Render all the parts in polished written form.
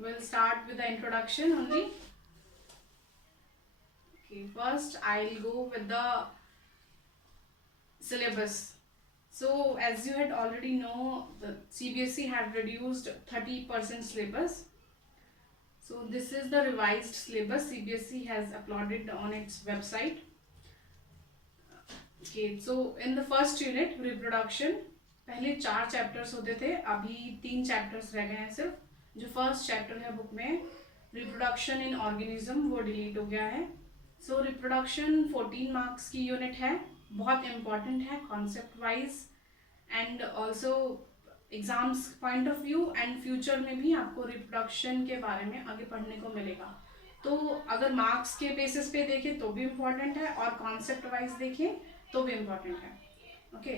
we'll start with the introduction only. Okay, first I'll go with the syllabus. So as you had already know, the CBSE had reduced 30% syllabus. So this is the revised syllabus CBSE has uploaded on its website. Okay, so in the first unit reproduction, पहले 4 chapters होते थे, अभी 3 chapters रह गए हैं सिर्फ। जो first chapter है बुक में रिप्रोडक्शन इन ऑर्गेनिज्म, वो डिलीट हो गया है। सो रिप्रोडक्शन 14 मार्क्स की यूनिट है, बहुत इंपॉर्टेंट है concept wise and also exams point of view and future में भी आपको रिप्रोडक्शन के बारे में आगे पढ़ने को मिलेगा। तो अगर मार्क्स के बेसिस पे देखें तो भी इम्पॉर्टेंट है और कॉन्सेप्ट वाइज देखें तो भी इम्पॉर्टेंट है। ओके,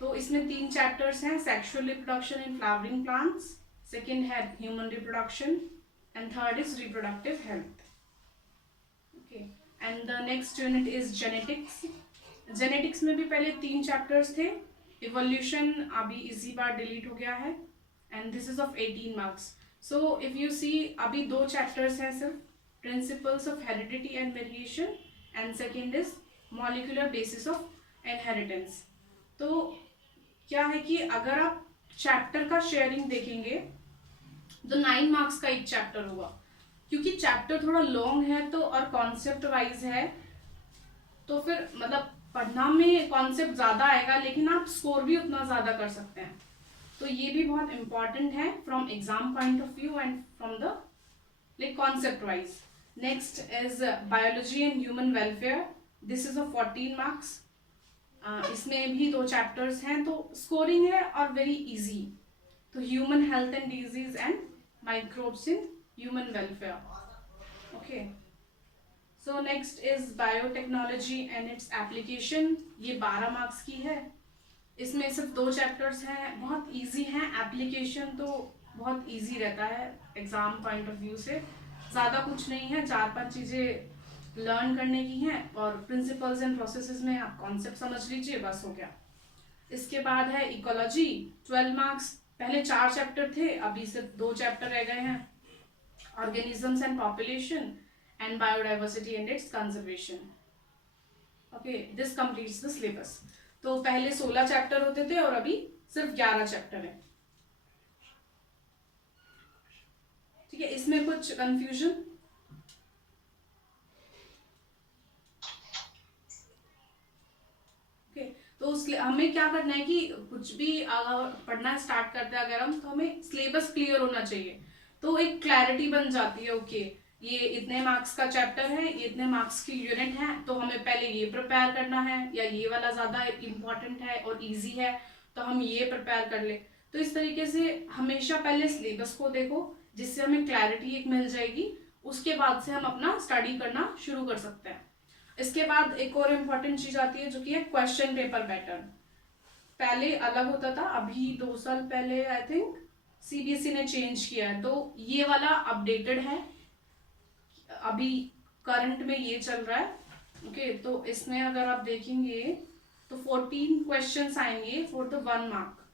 तो इसमें 3 चैप्टर्स हैं, sexual reproduction in flowering plants, second है human reproduction and third is reproductive health. Okay, and the next unit is genetics. Genetics में भी पहले 3 चैप्टर्स थे, इवोल्यूशन अभी इसी बार डिलीट हो गया है and this is of 18 marks. So if you see अभी 2 चैप्टर्स हैं सिर्फ, principles of heredity and variation and second is molecular basis of inheritance. तो क्या है कि अगर आप चैप्टर का शेयरिंग देखेंगे तो 9 मार्क्स का एक चैप्टर होगा, क्योंकि चैप्टर थोड़ा लॉन्ग है तो और कॉन्सेप्ट वाइज है, तो फिर मतलब पढ़ना में कॉन्सेप्ट ज़्यादा आएगा लेकिन आप स्कोर भी उतना ज़्यादा कर सकते हैं। तो ये भी बहुत इंपॉर्टेंट है from exam point of view and from the like concept wise. Next is biology and human welfare, this is of 14 marks. इसमें भी 2 चैप्टर्स हैं, तो स्कोरिंग है और वेरी इजी। तो human health and disease and microbes in human welfare. Okay, so next is biotechnology and its application, ये 12 marks की है। इसमें सिर्फ 2 चैप्टर्स हैं, बहुत इजी हैं। एप्लीकेशन तो बहुत इजी रहता है एग्जाम पॉइंट ऑफ व्यू से, ज़्यादा कुछ नहीं है, 4-5 चीज़ें लर्न करने की हैं और प्रिंसिपल्स एंड प्रोसेसेस में आप कॉन्सेप्ट समझ लीजिए, बस हो गया। इसके बाद है इकोलॉजी, 12 मार्क्स, पहले 4 चैप्टर थे, अभी सिर्फ 2 चैप्टर रह गए हैं, organisms and population and biodiversity and it's conservation. Okay, this completes the syllabus. तो पहले 16 चैप्टर होते थे और अभी सिर्फ 11 चैप्टर है। ठीक है, इसमें कुछ कंफ्यूजन? तो हमें क्या करना है कि कुछ भी अगर पढ़ना स्टार्ट करते हैं अगर हम, तो हमें सिलेबस क्लियर होना चाहिए, तो एक क्लैरिटी बन जाती है। ओके, ये इतने मार्क्स का चैप्टर है, ये इतने मार्क्स की यूनिट है, तो हमें पहले ये प्रिपेयर करना है, या ये वाला ज़्यादा इम्पॉर्टेंट है और ईजी है तो हम ये प्रिपेयर कर ले। तो इस तरीके से हमेशा पहले सिलेबस को देखो, जिससे हमें क्लैरिटी एक मिल जाएगी, उसके बाद से हम अपना स्टडी करना शुरू कर सकते हैं। इसके बाद एक और इम्पॉर्टेंट चीज आती है जो कि है क्वेश्चन पेपर पैटर्न। पहले अलग होता था, अभी 2 साल पहले आई थिंक सीबीएसई ने चेंज किया है, तो ये वाला अपडेटेड है, अभी करंट में ये चल रहा है। ओके, तो इसमें अगर आप देखेंगे तो 14 क्वेश्चंस आएंगे फॉर द 1 मार्क।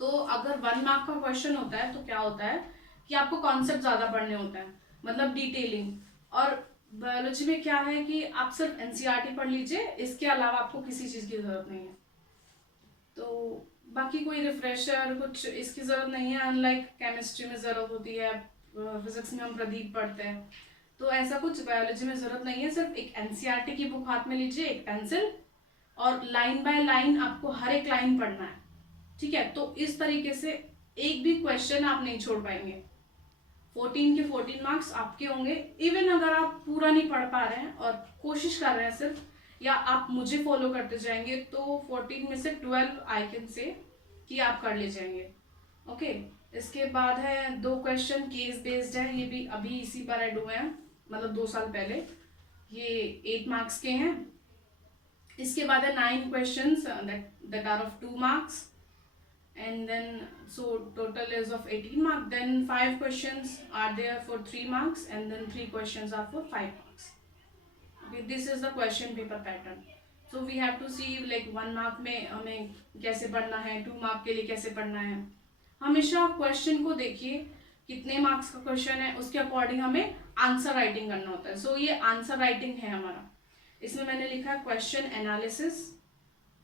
तो अगर 1 मार्क का क्वेश्चन होता है तो क्या होता है कि आपको कॉन्सेप्ट ज्यादा पढ़ने होते हैं, मतलब डिटेलिंग। और बायोलॉजी में क्या है कि आप सिर्फ एनसीईआरटी पढ़ लीजिए, इसके अलावा आपको किसी चीज की जरूरत नहीं है, तो बाकी कोई रिफ्रेशर कुछ इसकी जरूरत नहीं है। अनलाइक केमिस्ट्री में जरूरत होती है, फिजिक्स में हम प्रदीप पढ़ते हैं, तो ऐसा कुछ बायोलॉजी में जरूरत नहीं है। सिर्फ एक एनसीईआरटी की बुक हाथ में लीजिए, एक पेंसिल, और लाइन बाय लाइन आपको हर एक लाइन पढ़ना है। ठीक है, तो इस तरीके से एक भी क्वेश्चन आप नहीं छोड़ पाएंगे। 14 के 14 मार्क्स आपके होंगे। इवन अगर आप पूरा नहीं पढ़ पा रहे हैं और कोशिश कर रहे हैं सिर्फ, या आप मुझे फॉलो करते जाएंगे, तो 14 में से 12 आई कैन से कि आप कर ले जाएंगे। ओके, इसके बाद है 2 क्वेश्चन केस बेस्ड है, ये भी अभी इसी बार ऐड हुए हैं, मतलब 2 साल पहले, ये 8 मार्क्स के हैं। इसके बाद है 9 questions that are of 2 marks, and then so total is of 18 marks. Then 5 questions are there for 3 marks and then 3 questions are for 5 marks. Okay, this is the question paper pattern. So we have to see like 1 mark में हमें कैसे पढ़ना है, 2 mark के लिए कैसे पढ़ना है। हमेशा क्वेश्चन को देखिए, कितने मार्क्स का क्वेश्चन है, उसके अकॉर्डिंग हमें आंसर राइटिंग करना होता है। सो ये आंसर राइटिंग है हमारा। इसमें मैंने लिखा है क्वेश्चन एनालिसिस।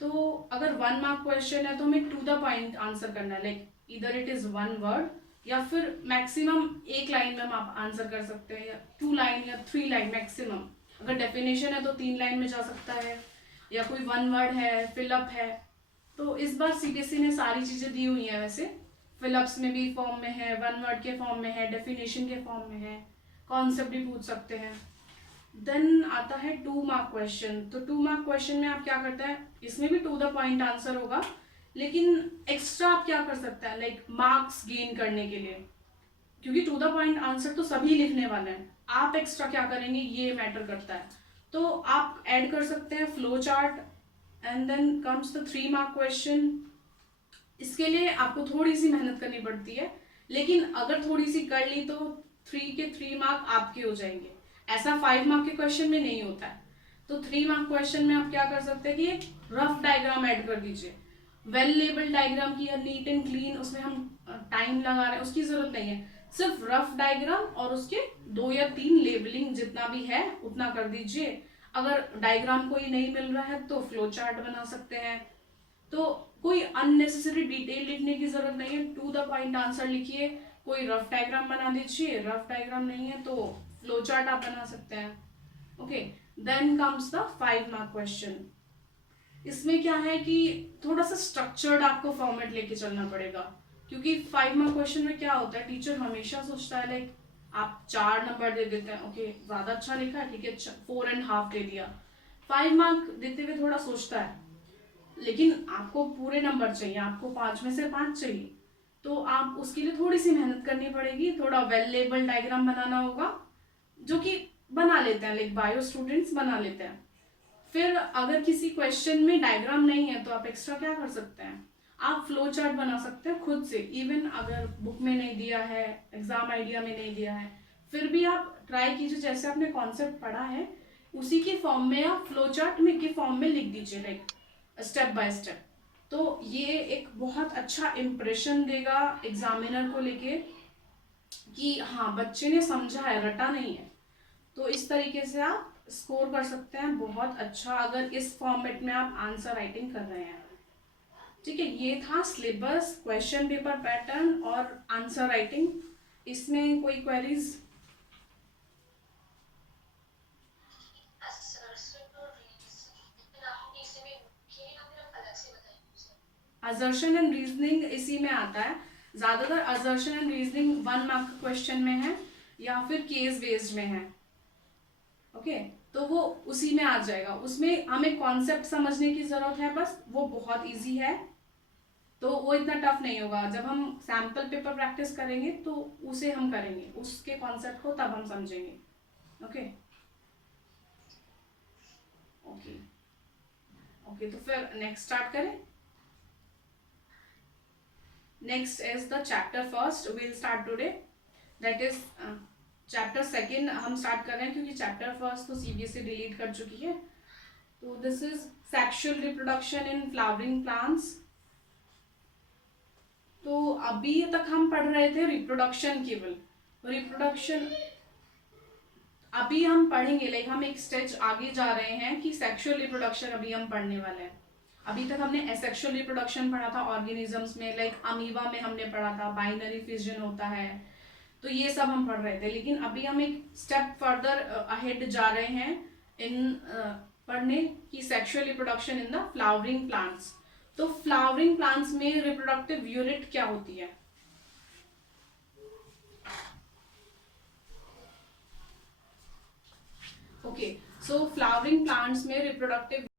तो अगर 1 मार्क क्वेश्चन है तो हमें टू द पॉइंट आंसर करना है, लाइक इधर इट इज 1 वर्ड या फिर मैक्सिमम 1 लाइन में हम आप आंसर कर सकते हैं, या 2 लाइन या 3 लाइन मैक्सिमम। अगर डेफिनेशन है तो 3 लाइन में जा सकता है, या कोई 1 वर्ड है, फिलअप है। तो इस बार सीबीएसई ने सारी चीजें दी हुई है, वैसे फिलअप्स में भी फॉर्म में है, 1 वर्ड के फॉर्म में है, डेफिनेशन के फॉर्म में है, कॉन्सेप्ट भी पूछ सकते हैं। देन आता है 2 मार्क क्वेश्चन। तो 2 मार्क क्वेश्चन में आप क्या करते हैं, इसमें भी टू द पॉइंट आंसर होगा, लेकिन एक्स्ट्रा आप क्या कर सकते हैं, लाइक मार्क्स गेन करने के लिए, क्योंकि टू द पॉइंट आंसर तो सभी लिखने वाले हैं, आप एक्स्ट्रा क्या करेंगे ये मैटर करता है। तो आप ऐड कर सकते हैं flow chart. And then comes the 3 mark question. इसके लिए आपको थोड़ी सी मेहनत करनी पड़ती है, लेकिन अगर थोड़ी सी कर ली तो 3 के 3 मार्क आपके हो जाएंगे। ऐसा 5 मार्क के क्वेश्चन में नहीं होता है। तो 3 मार्क क्वेश्चन में आप क्या कर सकते हैं कि एक रफ डायग्राम ऐड कर दीजिए, वेल लेबल डायग्राम की, या नीट एंड क्लीन, उसमें हम टाइम लगा रहे हैं उसकी जरूरत नहीं है, सिर्फ रफ डायग्राम और उसके 2 या 3 लेबलिंग जितना भी है उतना कर दीजिए। अगर डायग्राम कोई नहीं मिल रहा है तो फ्लो चार्ट बना सकते हैं। तो कोई अननेसेसरी डिटेल लिखने की जरूरत नहीं है, टू द पॉइंट आंसर लिखिए, कोई रफ डायग्राम बना दीजिए, रफ डायग्राम नहीं है तो फ्लो चार्ट आप बना सकते हैं। Okay, then comes the 5 mark question. इसमें क्या है कि थोड़ा सा स्ट्रक्चर्ड आपको फॉर्मेट लेके चलना पड़ेगा, क्योंकि 5 मार्क क्वेश्चन में क्या होता है, टीचर हमेशा सोचता है लाइक आप 4 नंबर दे देते हैं, ओके ज्यादा अच्छा लिखा है, ठीक है 4.5 दे दिया। 5 मार्क देते हुए थोड़ा सोचता है, लेकिन आपको पूरे नंबर चाहिए, आपको 5 में से 5 चाहिए, तो आप उसके लिए थोड़ी सी मेहनत करनी पड़ेगी, थोड़ा वेल लेबल डायग्राम बनाना होगा, जो कि बना लेते हैं, लाइक बायो स्टूडेंट्स बना लेते हैं। फिर अगर किसी क्वेश्चन में डायग्राम नहीं है तो आप एक्स्ट्रा क्या कर सकते हैं, आप फ्लो चार्ट बना सकते हैं खुद से। इवन अगर बुक में नहीं दिया है, एग्जाम आइडिया में नहीं दिया है, फिर भी आप ट्राई कीजिए, जैसे आपने कॉन्सेप्ट पढ़ा है उसी के फॉर्म में आप फ्लो चार्ट में के फॉर्म में लिख दीजिए, लाइक स्टेप बाय स्टेप। तो ये एक बहुत अच्छा इम्प्रेशन देगा एग्जामिनर को लेके कि हाँ बच्चे ने समझा है, रटा नहीं है। तो इस तरीके से आप स्कोर कर सकते हैं बहुत अच्छा, अगर इस फॉर्मेट में आप आंसर राइटिंग कर रहे हैं। ठीक है, ये था सिलेबस, क्वेश्चन पेपर पैटर्न और आंसर राइटिंग। इसमें कोई क्वेरीज? असर्शन एंड रीजनिंग इसी में आता है। ज्यादातर assertion and reasoning 1 mark question में है या फिर केस बेस्ड में है। ओके, तो वो उसी में आ जाएगा, उसमें हमें कॉन्सेप्ट समझने की जरूरत है बस, वो बहुत इजी है, तो वो इतना टफ नहीं होगा। जब हम सैम्पल पेपर प्रैक्टिस करेंगे तो उसे हम करेंगे, उसके कॉन्सेप्ट को तब हम समझेंगे। ओके ओके ओके, तो फिर नेक्स्ट स्टार्ट करें। Next is the chapter first will start today, that is chapter second हम स्टार्ट कर रहे हैं, क्योंकि चैप्टर फर्स्ट तो सीबीएसई डिलीट कर चुकी है। तो this is sexual reproduction in flowering plants. तो अभी तक हम पढ़ रहे थे रिप्रोडक्शन, केवल रिप्रोडक्शन। अभी हम पढ़ेंगे, लाइक हम एक स्टेज आगे जा रहे हैं कि सेक्सुअल रिप्रोडक्शन अभी हम पढ़ने वाले हैं। अभी तक हमने एसेक्सुअल रिप्रोडक्शन पढ़ा था ऑर्गेनिजम्स में, लाइक अमीबा में हमने पढ़ा था बाइनरी फिजन होता है, तो ये सब हम पढ़ रहे थे। लेकिन अभी हम एक स्टेप फर्दर अहेड जा रहे हैं इन पढ़ने की sexual reproduction in the flowering plants. तो फ्लावरिंग प्लांट्स में रिप्रोडक्टिव यूनिट क्या होती है? ओके, सो फ्लावरिंग प्लांट्स में रिप्रोडक्टिव